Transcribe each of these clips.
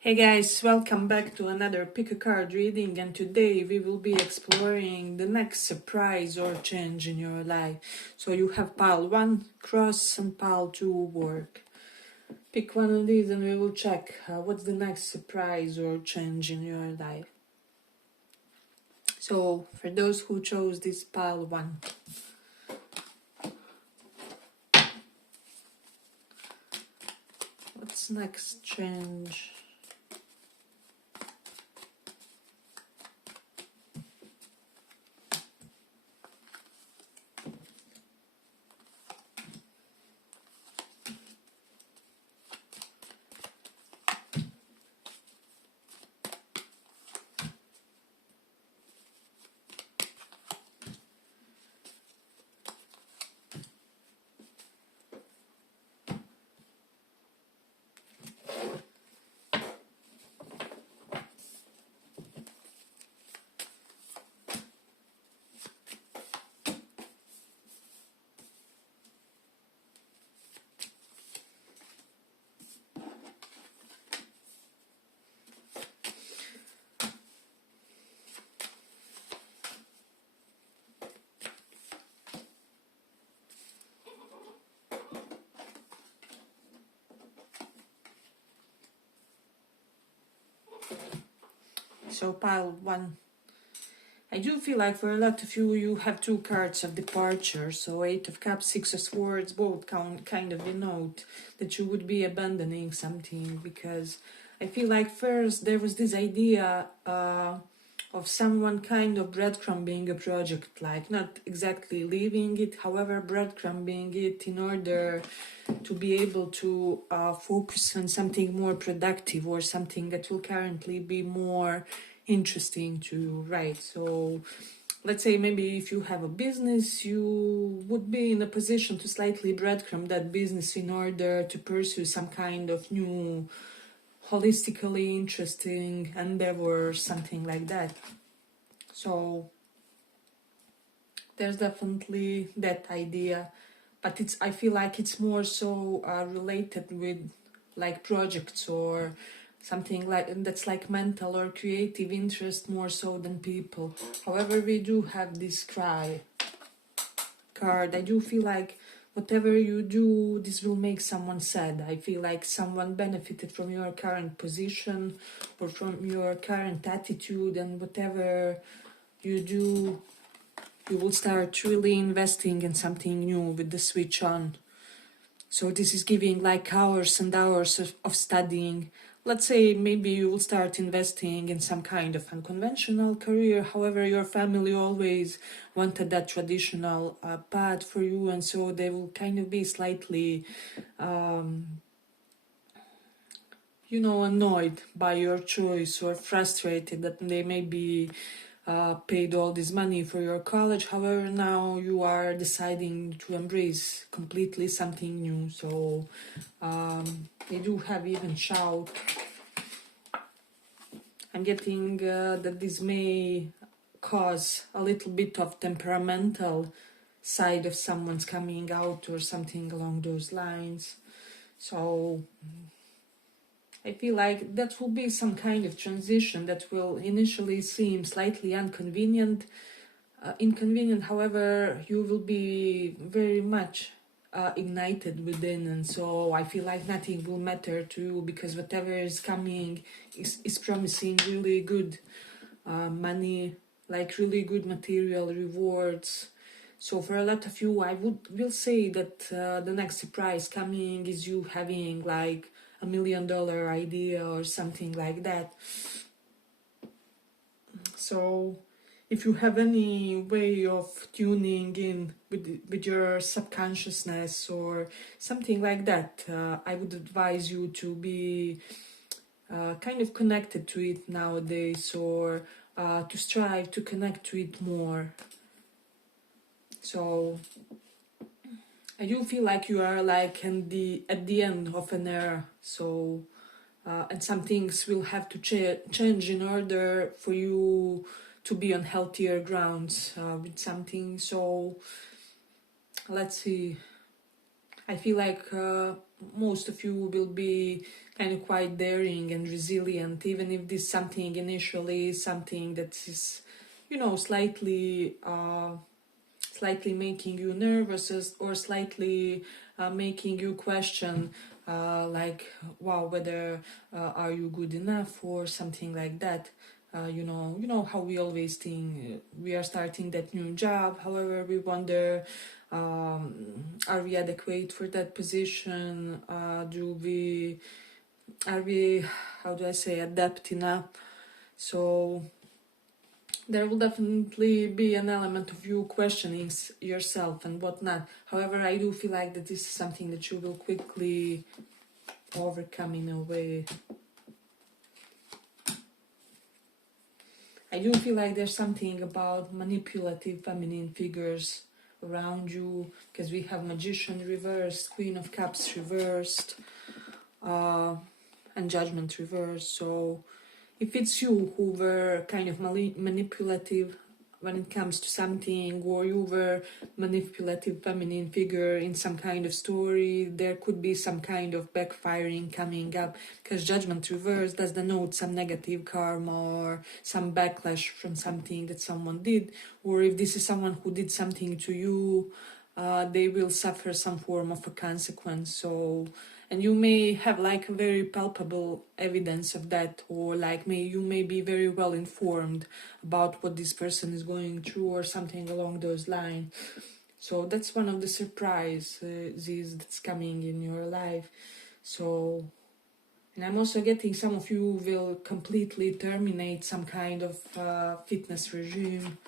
Hey guys, welcome back to another pick a card reading, and today we will be exploring the next surprise or change in your life. So you have pile 1 cross and pile 2 work. Pick one of these and we will check what's the next surprise or change in your life. So for those who chose this pile 1, what's next change? So pile 1. I do feel like for a lot of you, you have 2 cards of departure. So 8 of Cups, 6 of Swords, both kind of denote that you would be abandoning something. Because I feel like first there was this idea of someone kind of breadcrumbing a project, like not exactly leaving it, however breadcrumbing it in order to be able to focus on something more productive or something that will currently be more interesting to write. So let's say maybe if you have a business, you would be in a position to slightly breadcrumb that business in order to pursue some kind of new holistically interesting endeavor, something like that. So there's definitely that idea, but I feel like it's more so related with like projects or something like that's like mental or creative interest more so than people. However, we do have this cry card. I do feel like whatever you do, this will make someone sad. I feel like someone benefited from your current position or from your current attitude, and whatever you do, you will start really investing in something new with the switch on. So this is giving like hours and hours of studying. Let's say maybe you will start investing in some kind of unconventional career. However, your family always wanted that traditional path for you, and so they will kind of be slightly, annoyed by your choice or frustrated that they may be paid all this money for your college. However, now you are deciding to embrace completely something new. So they do have even shout. I'm getting that this may cause a little bit of temperamental side of someone's coming out or something along those lines. So I feel like that will be some kind of transition that will initially seem slightly inconvenient. However, you will be very much ignited within, and so I feel like nothing will matter to you because whatever is coming is promising really good money, like really good material rewards. So for a lot of you, I will say that the next surprise coming is you having like $1 million idea or something like that. So if you have any way of tuning in with your subconsciousness or something like that, I would advise you to be kind of connected to it nowadays, or to strive to connect to it more. So I do feel like you are like at the end of an era. So and some things will have to change in order for you to be on healthier grounds with something. So let's see. I feel like most of you will be kind of quite daring and resilient, even if this something initially is something that is, slightly making you nervous, or slightly making you question, like, wow, whether are you good enough or something like that. You know how we always think we are starting that new job. However, we wonder, are we adequate for that position? Are we, how do I say, adept enough? So there will definitely be an element of you questioning yourself and whatnot. However, I do feel like that this is something that you will quickly overcome in a way. I do feel like there's something about manipulative feminine figures around you, because we have Magician reversed, Queen of Cups reversed, and Judgment reversed. So if it's you who were kind of manipulative when it comes to something, or you were manipulative feminine figure in some kind of story, there could be some kind of backfiring coming up, because Judgment reverse does denote some negative karma or some backlash from something that someone did. Or if this is someone who did something to you, they will suffer some form of a consequence. So, and you may have like very palpable evidence of that, or like you may be very well informed about what this person is going through or something along those lines. So that's one of the surprises that's coming in your life. So, and I'm also getting some of you will completely terminate some kind of fitness regime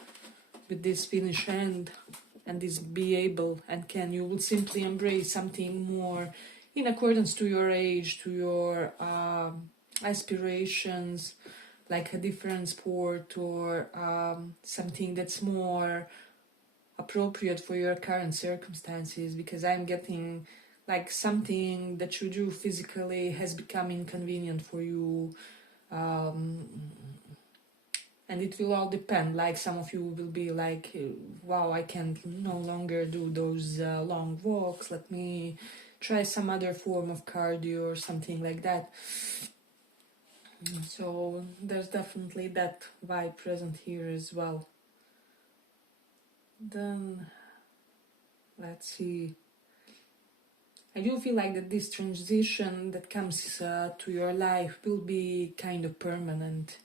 with this finish end, and this be able and can. You will simply embrace something more in accordance to your age, to your aspirations, like a different sport, or something that's more appropriate for your current circumstances, because I'm getting like something that you do physically has become inconvenient for you. And it will all depend, like some of you will be like, wow, I can no longer do those long walks, let me try some other form of cardio or something like that. So there's definitely that vibe present here as well. Then let's see, I do feel like that this transition that comes to your life will be kind of permanent.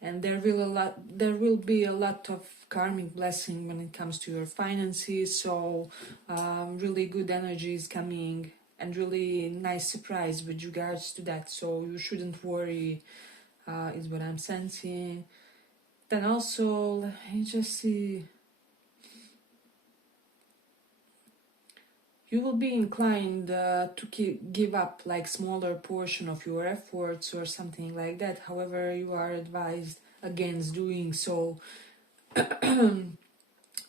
And there will be a lot of karmic blessing when it comes to your finances. So really good energy is coming, and really nice surprise with regards to that. So you shouldn't worry, is what I'm sensing. Then also, let me just see. You will be inclined to give up like smaller portion of your efforts or something like that. However, you are advised against doing so,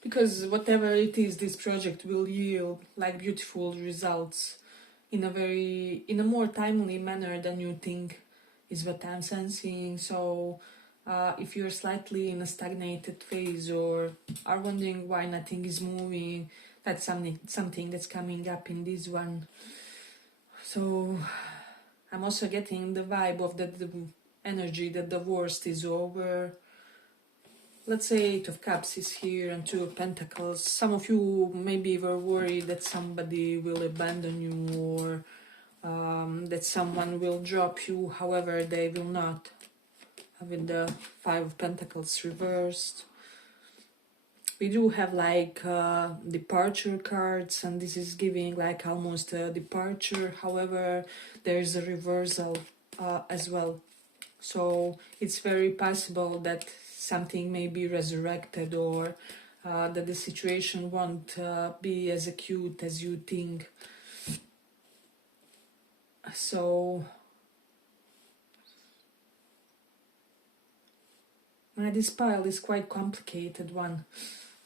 because whatever it is, this project will yield like beautiful results in a more timely manner than you think, is what I'm sensing. So if you're slightly in a stagnated phase, or are wondering why nothing is moving, that's something that's coming up in this one. So I'm also getting the vibe of the energy that the worst is over. Let's say Eight of Cups is here and Two of Pentacles. Some of you maybe were worried that somebody will abandon you, or that someone will drop you. However, they will not. With the Five of Pentacles reversed, we do have like departure cards, and this is giving like almost a departure. However, there's a reversal as well. So it's very possible that something may be resurrected, or that the situation won't be as acute as you think. So this pile is quite complicated one.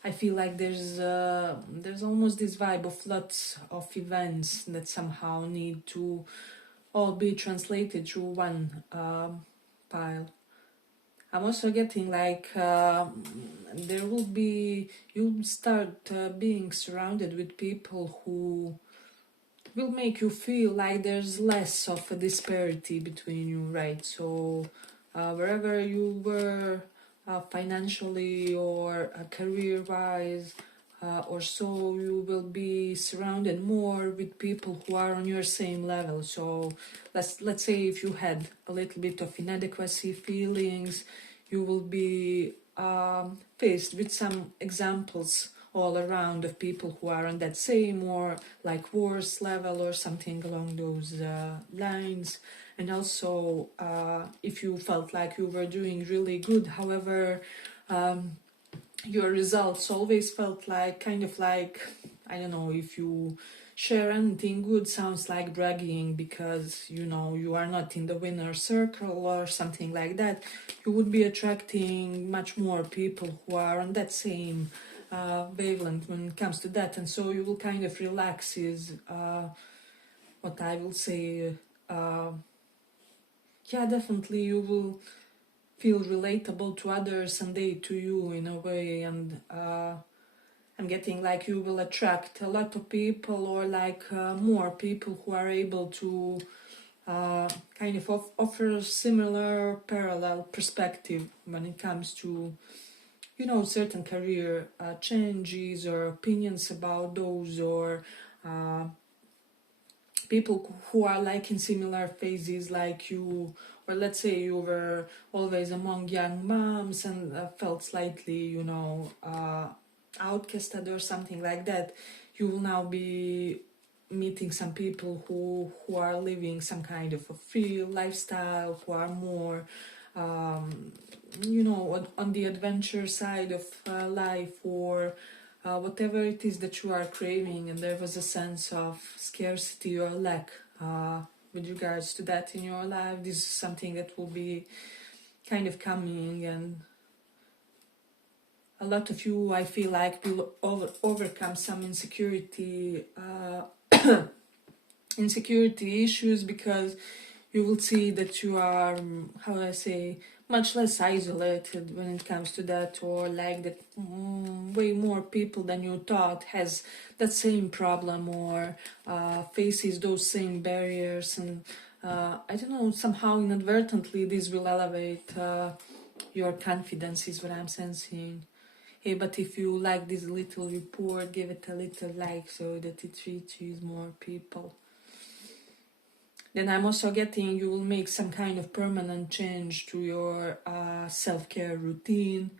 I feel like there's almost this vibe of lots of events that somehow need to all be translated through one pile. I'm also getting like there will be, you'll start being surrounded with people who will make you feel like there's less of a disparity between you, right? So wherever you were financially or career-wise or so, you will be surrounded more with people who are on your same level. So let's say if you had a little bit of inadequacy feelings, you will be faced with some examples all around of people who are on that same or like worse level or something along those lines. And also if you felt like you were doing really good, however your results always felt like kind of like, I don't know, if you share anything good, sounds like bragging because you know you are not in the winner circle or something like that. You would be attracting much more people who are on that same wavelength when it comes to that, and so you will kind of relax is what I will say. Yeah, definitely you will feel relatable to others and they to you in a way, and I'm getting like you will attract a lot of people or like more people who are able to kind of offer similar parallel perspective when it comes to, you know, certain career changes or opinions about those, or people who are like in similar phases like you, or let's say you were always among young moms and felt slightly, you know, outcasted or something like that. You will now be meeting some people who are living some kind of a free lifestyle, who are more you know, on the adventure side of life, or whatever it is that you are craving, and there was a sense of scarcity or lack with regards to that in your life. This is something that will be kind of coming, and a lot of you, I feel like, will overcome some insecurity issues, because you will see that you are, how do I say, much less isolated when it comes to that, or like that way more people than you thought has that same problem, or faces those same barriers, and I don't know, somehow inadvertently this will elevate your confidence is what I'm sensing. Hey, but if you like this little report, give it a little like so that it reaches more people. Then I'm also getting you will make some kind of permanent change to your self-care routine.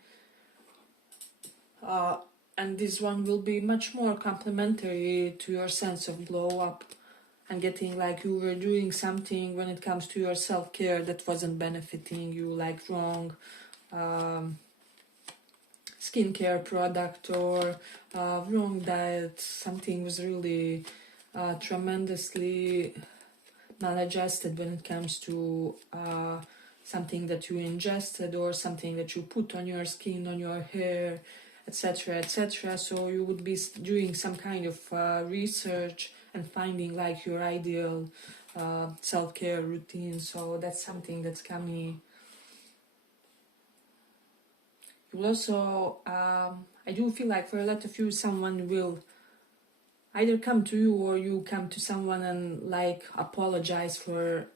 And this one will be much more complementary to your sense of glow up. And getting like you were doing something when it comes to your self-care that wasn't benefiting you, like wrong skincare product or wrong diet. Something was really tremendously maladjusted when it comes to something that you ingested or something that you put on your skin, on your hair, etc., etc. So you would be doing some kind of research and finding like your ideal self-care routine. So that's something that's coming. You will also, I do feel like for a lot of you, someone will either come to you or you come to someone and like apologize for,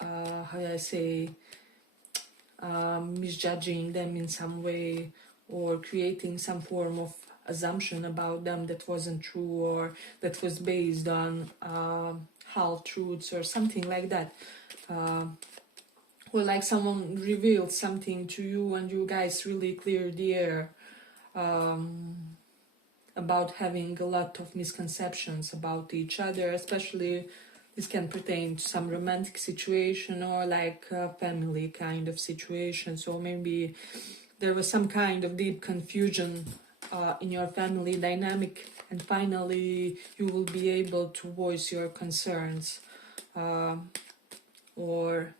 how do I say, misjudging them in some way, or creating some form of assumption about them that wasn't true, or that was based on half truths or something like that. Or like someone revealed something to you and you guys really cleared the air about having a lot of misconceptions about each other, especially this can pertain to some romantic situation or like a family kind of situation. So maybe there was some kind of deep confusion in your family dynamic, and finally you will be able to voice your concerns, or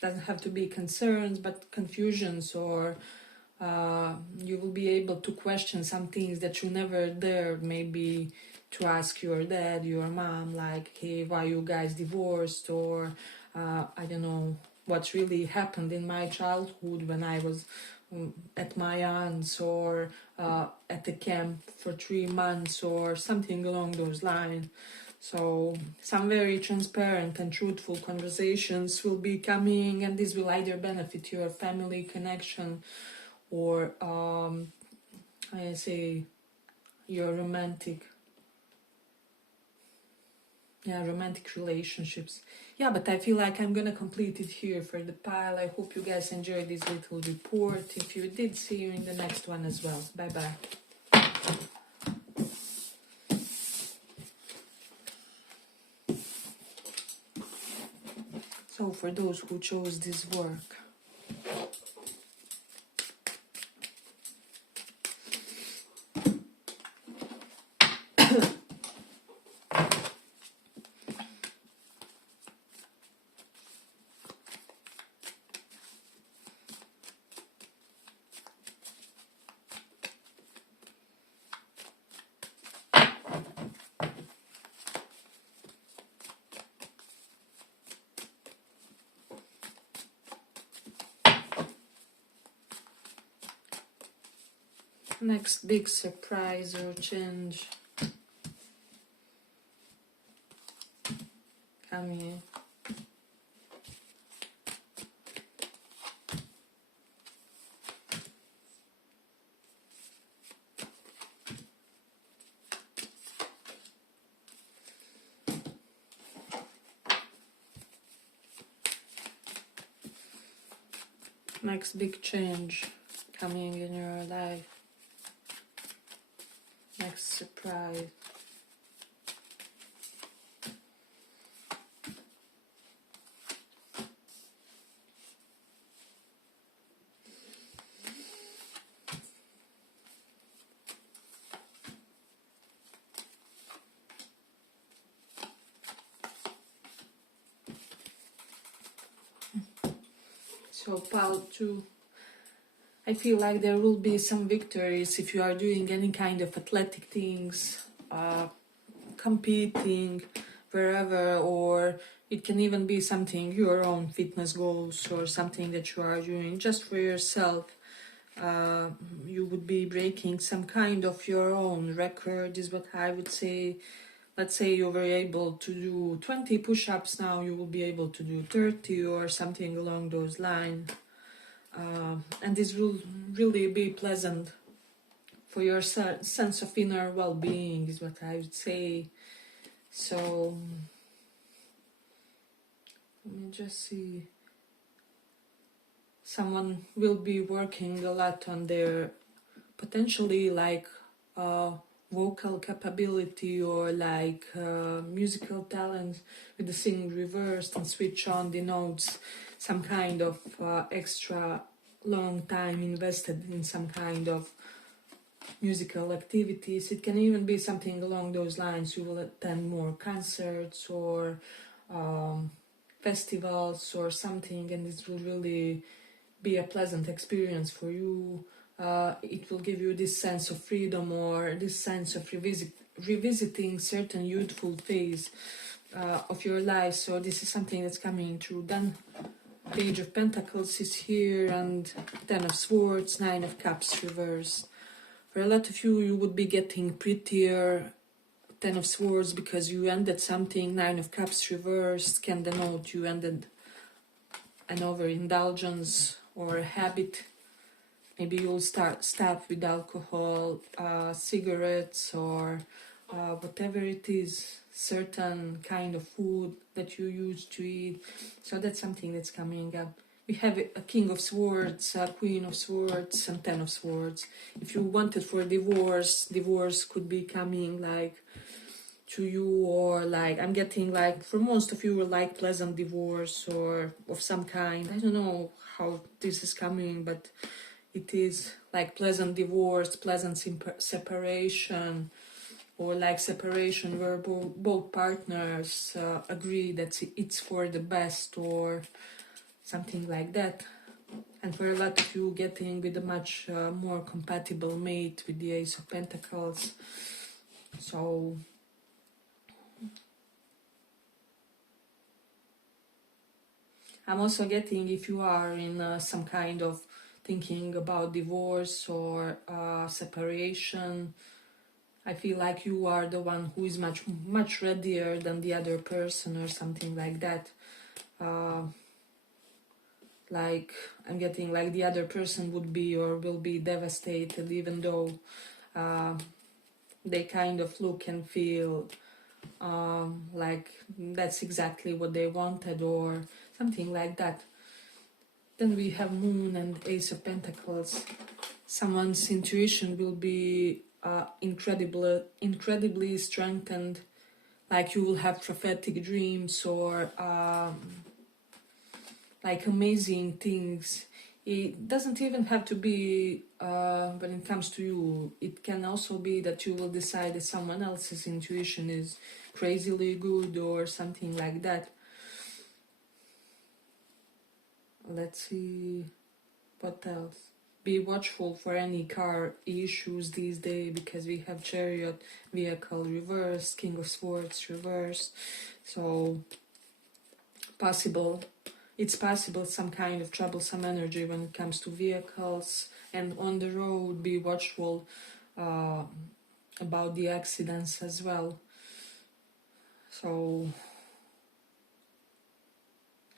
doesn't have to be concerns but confusions, or you will be able to question some things that you never dared maybe to ask your dad, your mom, like, hey, why you guys divorced, or I don't know, what really happened in my childhood when I was at my aunt's, or at the camp for 3 months, or something along those lines. So some very transparent and truthful conversations will be coming, and this will either benefit your family connection or I say your romantic relationships. Yeah, but I feel like I'm gonna complete it here for the pile. I hope you guys enjoyed this little report. If you did, see you in the next one as well. Bye bye. So for those who chose this work, next big surprise or change coming. Next big change coming in your life. Next surprise. So pile 2. I feel like there will be some victories if you are doing any kind of athletic things, competing wherever, or it can even be something, your own fitness goals, or something that you are doing just for yourself. You would be breaking some kind of your own record, is what I would say. Let's say you were able to do 20 push-ups, now you will be able to do 30 or something along those lines. And this will really be pleasant for your sense of inner well-being, is what I would say. So let me just see. Someone will be working a lot on their potentially like vocal capability, or like musical talent, with the sing reversed and switch on the notes. Some kind of extra long time invested in some kind of musical activities. It can even be something along those lines. You will attend more concerts or festivals or something, and it will really be a pleasant experience for you. It will give you this sense of freedom, or this sense of revisiting certain youthful phase of your life. So this is something that's coming through. Then Page of Pentacles is here, and 10 of Swords, 9 of Cups reversed. For a lot of you, you would be getting prettier, 10 of Swords, because you ended something. 9 of Cups reversed can denote you ended an overindulgence or a habit. Maybe you'll stop with alcohol, cigarettes, or whatever it is, certain kind of food that you used to eat. So that's something that's coming up. We have a King of Swords, a Queen of Swords, and 10 of Swords. If you wanted for divorce could be coming like to you, or like I'm getting like for most of you like pleasant divorce or of some kind. I don't know how this is coming, but it is like pleasant divorce, pleasant separation, or like separation where both partners agree that it's for the best, or something like that. And for a lot of you, getting with a much more compatible mate with the Ace of Pentacles. So I'm also getting, if you are in some kind of thinking about divorce or separation, I feel like you are the one who is much readier than the other person or something like that. Like I'm getting like the other person would be or will be devastated, even though they kind of look and feel like that's exactly what they wanted or something like that. Then we have Moon and Ace of Pentacles. Someone's intuition will be incredibly strengthened, like you will have prophetic dreams or like amazing things. It doesn't even have to be when it comes to you. It can also be that you will decide that someone else's intuition is crazily good or something like that. Let's see what else. Be watchful for any car issues these days, because we have Chariot, vehicle reverse, King of Swords reverse. So it's possible some kind of troublesome energy when it comes to vehicles. And on the road, be watchful about the accidents as well. So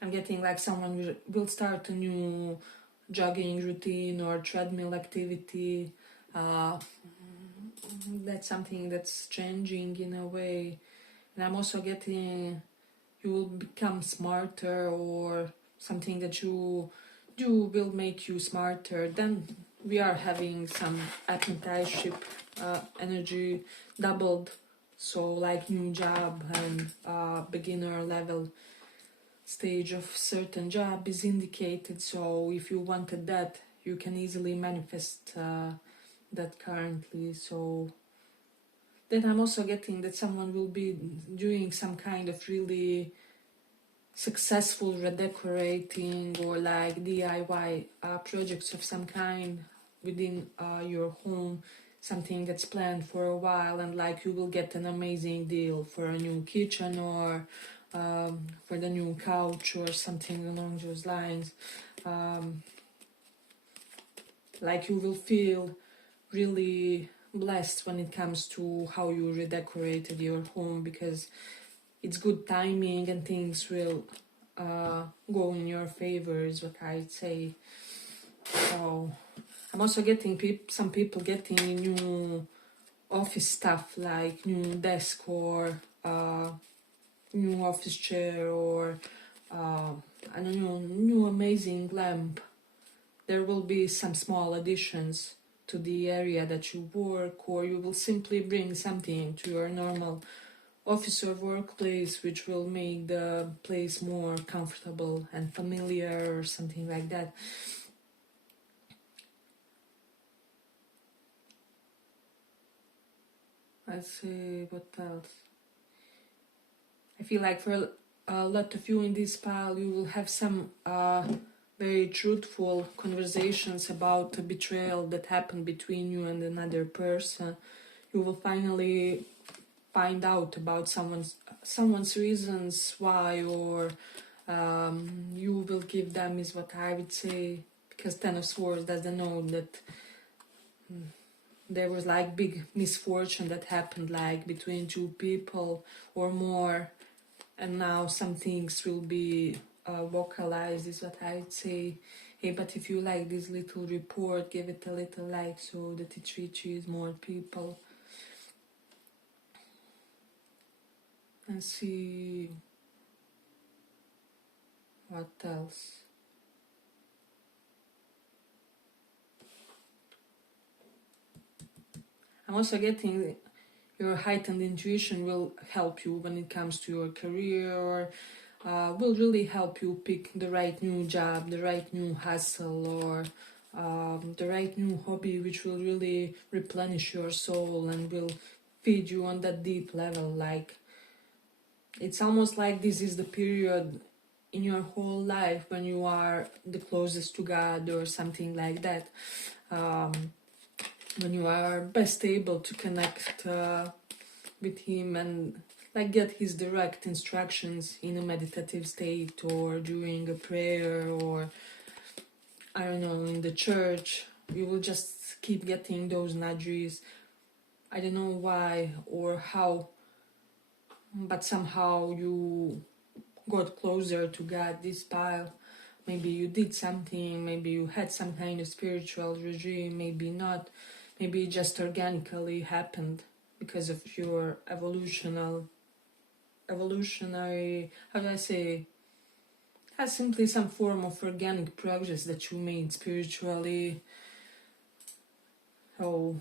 I'm getting like someone will start a new jogging routine or treadmill activity. That's something that's changing in a way. And I'm also getting you will become smarter, or something that you do will make you smarter. Then we are having some apprenticeship energy doubled, so like new job and beginner level stage of certain job is indicated. So if you wanted that, you can easily manifest that currently. So then I'm also getting that someone will be doing some kind of really successful redecorating or like DIY projects of some kind within your home, something that's planned for a while, and like you will get an amazing deal for a new kitchen or for the new couch or something along those lines. Like you will feel really blessed when it comes to how you redecorated your home, because it's good timing and things will go in your favor, is what I'd say. So I'm also getting some people getting new office stuff, like new desk or new office chair or I don't know, new amazing lamp. There will be some small additions to the area that you work, or you will simply bring something to your normal office or workplace which will make the place more comfortable and familiar or something like that. Let's see what else. I feel like for a lot of you in this pile, you will have some very truthful conversations about a betrayal that happened between you and another person. You will finally find out about someone's reasons why, or you will give them, is what I would say, because Ten of Swords doesn't know that there was like big misfortune that happened like between two people or more, and now some things will be vocalized, is what I would say. Hey, but if you like this little report, give it a little like so that it reaches more people. And see what else. I'm also getting your heightened intuition will help you when it comes to your career, or will really help you pick the right new job, the right new hustle, or the right new hobby which will really replenish your soul and will feed you on that deep level. Like it's almost like this is the period in your whole life when you are the closest to God or something like that, when you are best able to connect with Him and like get his direct instructions in a meditative state or during a prayer, or I don't know, in the church. You will just keep getting those nudges. I don't know why or how, but somehow you got closer to God this pile. Maybe you did something, maybe you had some kind of spiritual regime, maybe not. Maybe it just organically happened because of your evolutionary, how do I say, has simply some form of organic progress that you made spiritually. Oh,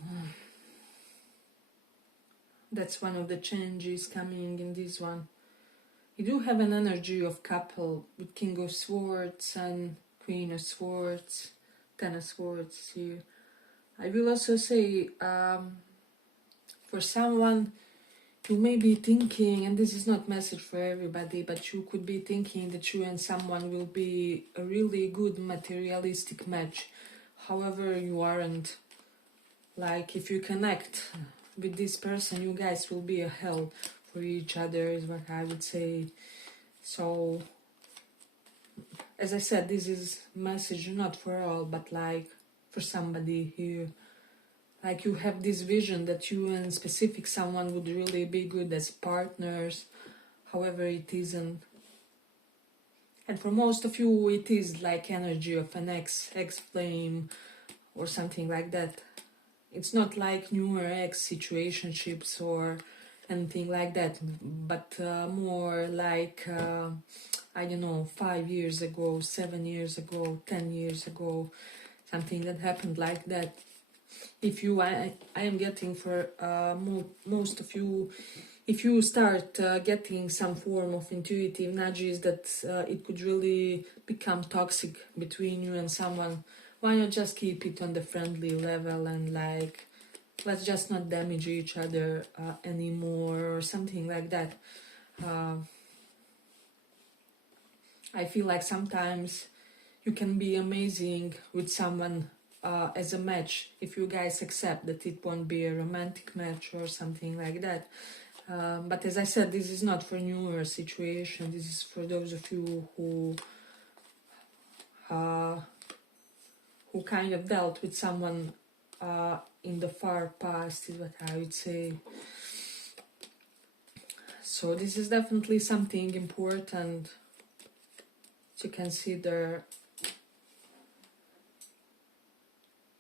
that's one of the changes coming in this one. You do have an energy of couple with King of Swords and Queen of Swords, Ten of Swords here. I will also say, for someone, you may be thinking, and this is not message for everybody, but you could be thinking that you and someone will be a really good materialistic match. However, you aren't. Like, if you connect with this person, you guys will be a hell for each other, is what I would say. So, as I said, this is message not for all, but like for somebody here. Like, you have this vision that you and specific someone would really be good as partners. However, it isn't. And for most of you, it is like energy of an ex-flame or something like that. It's not like newer ex-situationships or anything like that, but more like, I don't know, 5 years ago, 7 years ago, 10 years ago, something that happened like that. If you, I am getting for most of you, if you start getting some form of intuitive nudges that it could really become toxic between you and someone, why not just keep it on the friendly level and like, let's just not damage each other anymore or something like that. I feel like sometimes you can be amazing with someone as a match if you guys accept that it won't be a romantic match or something like that. But as I said, this is not for newer situation. This is for those of you who kind of dealt with someone in the far past, is what I would say. So this is definitely something important to consider.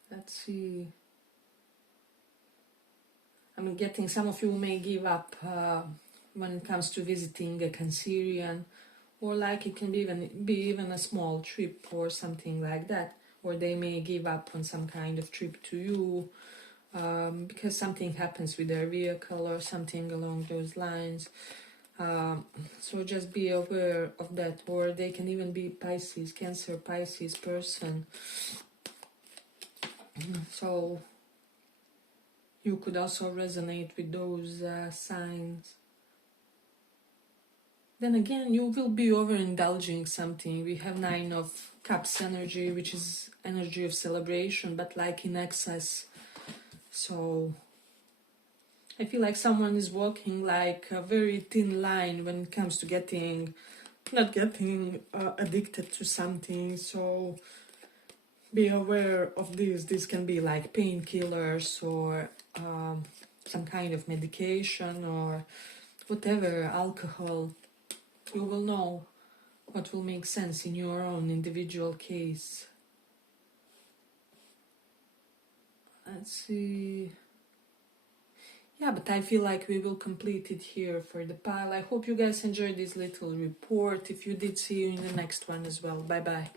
Let's see. I'm getting some of you may give up when it comes to visiting a Cancerian, or like it can be even a small trip or something like that, or they may give up on some kind of trip to you because something happens with their vehicle or something along those lines. So just be aware of that. Or they can even be Pisces, Cancer, Pisces person. So you could also resonate with those signs. Then again, you will be overindulging something. We have Nine of Cups energy, which is energy of celebration, but like in excess. So I feel like someone is walking like a very thin line when it comes to not getting addicted to something. So be aware of this. This can be like painkillers or some kind of medication or whatever, alcohol. You will know what will make sense in your own individual case. Let's see. Yeah, but I feel like we will complete it here for the pile. I hope you guys enjoyed this little report. If you did, see you in the next one as well. Bye bye.